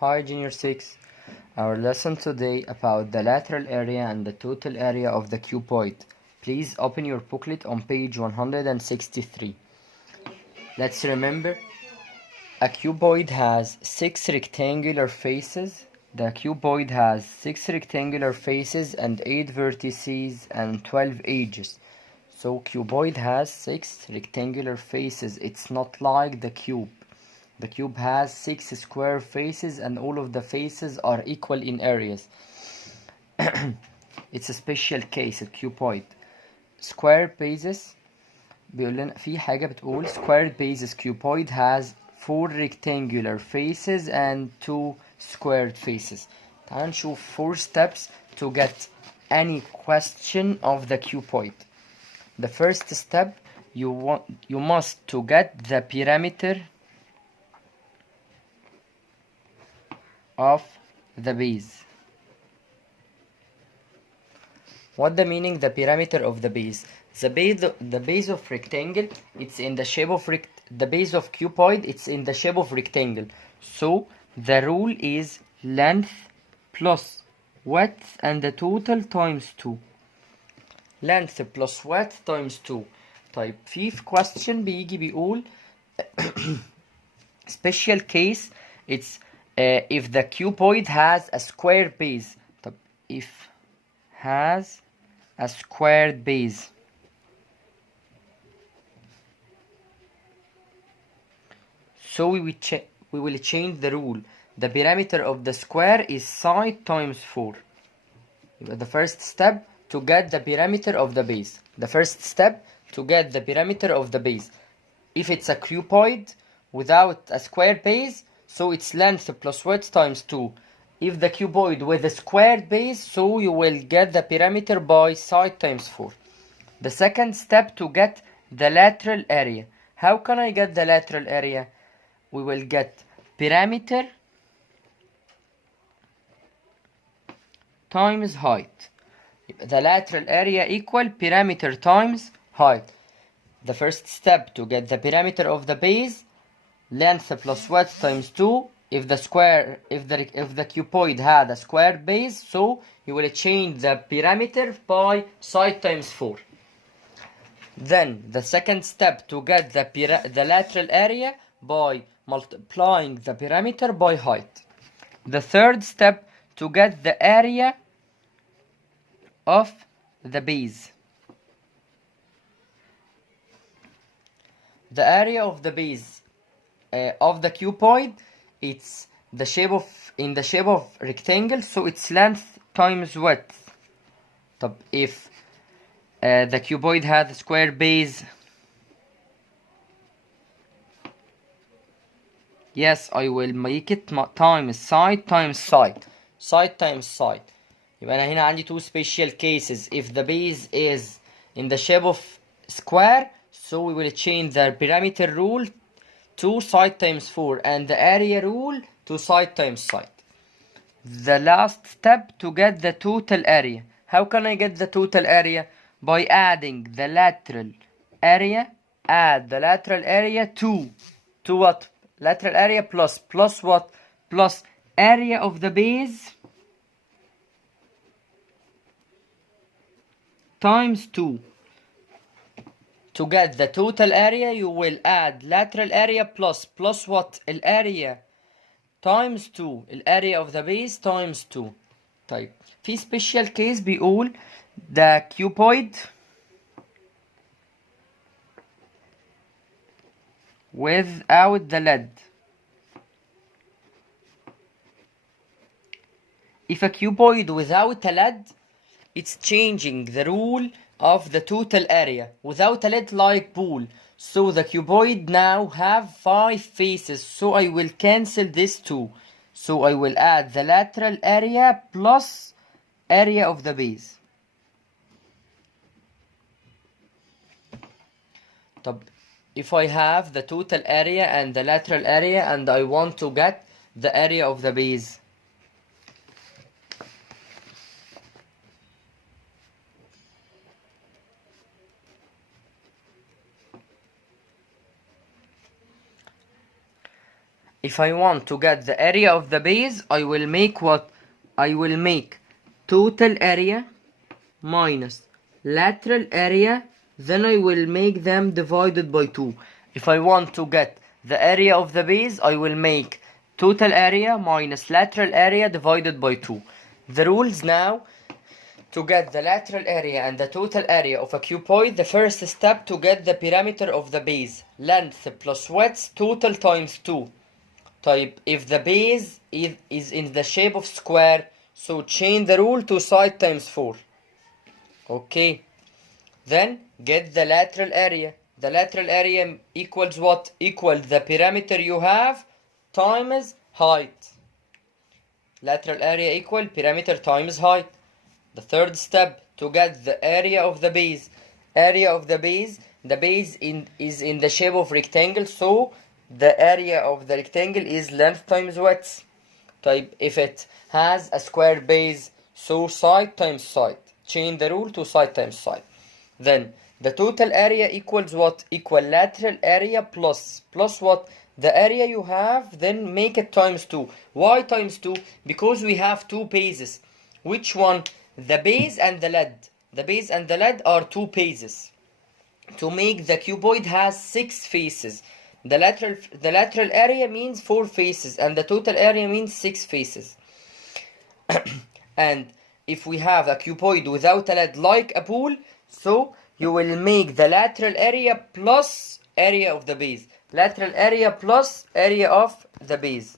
Hi Jr6. Our lesson today about the lateral area and the total area of the cuboid. Please open your booklet on page 163. Let's remember, a cuboid has 6 rectangular faces. The cuboid has 6 rectangular faces and 8 vertices and 12 edges. So cuboid has 6 rectangular faces. It's not like the cube. The cube has 6 square faces and all of the faces are equal in areas. It's a special case الكيوبويد. Square bases بيقول لنا في حاجة بتقول square bases cuboid has 4 rectangular faces and 2 squared faces. تعال نشوف 4 steps to get any question of the cuboid. The first step, you must to get the perimeter of the base. What the meaning the perimeter of the base? The base of rectangle, it's in the shape of the base of cuboid, it's in the shape of rectangle. So the rule is length plus width and the total times 2. Length plus width times 2. طيب في question بيجي بيقول special case, it's if the cuboid has a square base. طب if has a squared base, so we will change the rule. The perimeter of the square is side times 4. The first step to get the perimeter of the base. The first step to get the perimeter of the base. If it's a cuboid without a square base, so it's length plus width times 2. If the cuboid with a squared base, so you will get the perimeter by side times 4. The second step to get the lateral area. How can I get the lateral area? We will get perimeter times height. The lateral area equal perimeter times height. The first step to get the perimeter of the base, length plus width times 2. If the cuboid had a square base, so you will change the perimeter by side times 4. Then the second step to get the lateral area by multiplying the perimeter by height. The third step to get the area of the base. The area of the base of the cuboid, it's in the shape of rectangle, so it's length times width. طب if the cuboid had a square base, yes, I will make it times side times side. Side times side. يبقى أنا هنا عندي two special cases. If the base is in the shape of square, so we will change the perimeter rule to side times 4 and the area rule to side times side. The last step to get the total area. How can I get the total area? By adding the lateral area. Add the lateral area to what? Lateral area plus what? Plus area of the base times 2. To get the total area, you will add lateral area plus what? الarea times 2. الarea of the base times 2. طيب في special case بيقول the cuboid without the lid. If a cuboid without a lid, it's changing the rule of the total area. Without a lid, like pool. So the cuboid now have 5 faces. So I will cancel this 2. So I will add the lateral area plus area of the base. طب if I have the total area and the lateral area and I want to get the area of the base, if I want to get the area of the base, I will make what? I will make total area minus lateral area, then I will make them divided by 2. If I want to get the area of the base, I will make total area minus lateral area divided by 2. The rules now: to get the lateral area and the total area of a cuboid, the first step to get the perimeter of the base, length plus width total times 2. Type, if the base is in the shape of square, so change the rule to side times 4. Okay. Then get the lateral area. The lateral area equals what? Equal the perimeter you have times height. Lateral area equal perimeter times height. The third step to get the area of the base. Area of the base is in the shape of rectangle, so the area of the rectangle is length times width. Type, if it has a square base, so side times side. Change the rule to side times side. Then the total area equals what? Equal lateral area plus what? The area you have, then make it times 2. Why times 2? Because we have two bases. Which one? The base and the lead. The base and the lead are two bases. To make the cuboid has 6 faces. The lateral area means 4 faces, and the total area means 6 faces. And if we have a cuboid without a lead like a pool, so you will make the lateral area plus area of the base. Lateral area plus area of the base.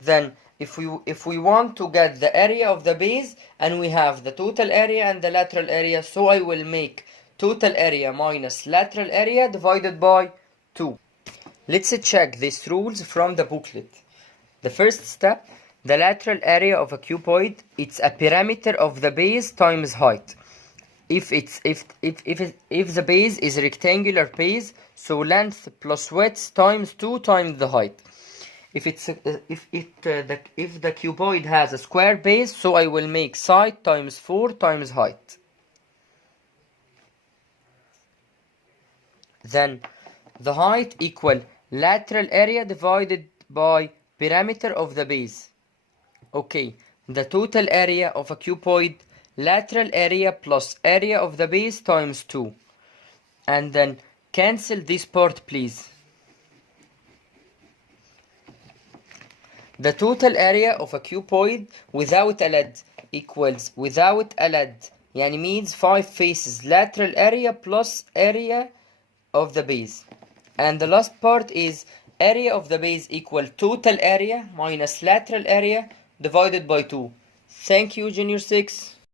Then if we want to get the area of the base, and we have the total area and the lateral area, so I will make total area minus lateral area divided by 2. Let's check these rules from the booklet. The first step, the lateral area of a cuboid, it's a perimeter of the base times height. If the base is a rectangular base, so length plus width times 2 times the height. If the cuboid has a square base, so I will make side times 4 times height. Then the height equal lateral area divided by perimeter of the base. Okay, the total area of a cuboid, lateral area plus area of the base times 2. And then cancel this part, please. The total area of a cuboid without a lead equals, without a lead, yani means 5 faces, lateral area plus area of the base. And the last part is area of the base equal total area minus lateral area divided by 2. Thank you, Junior 6.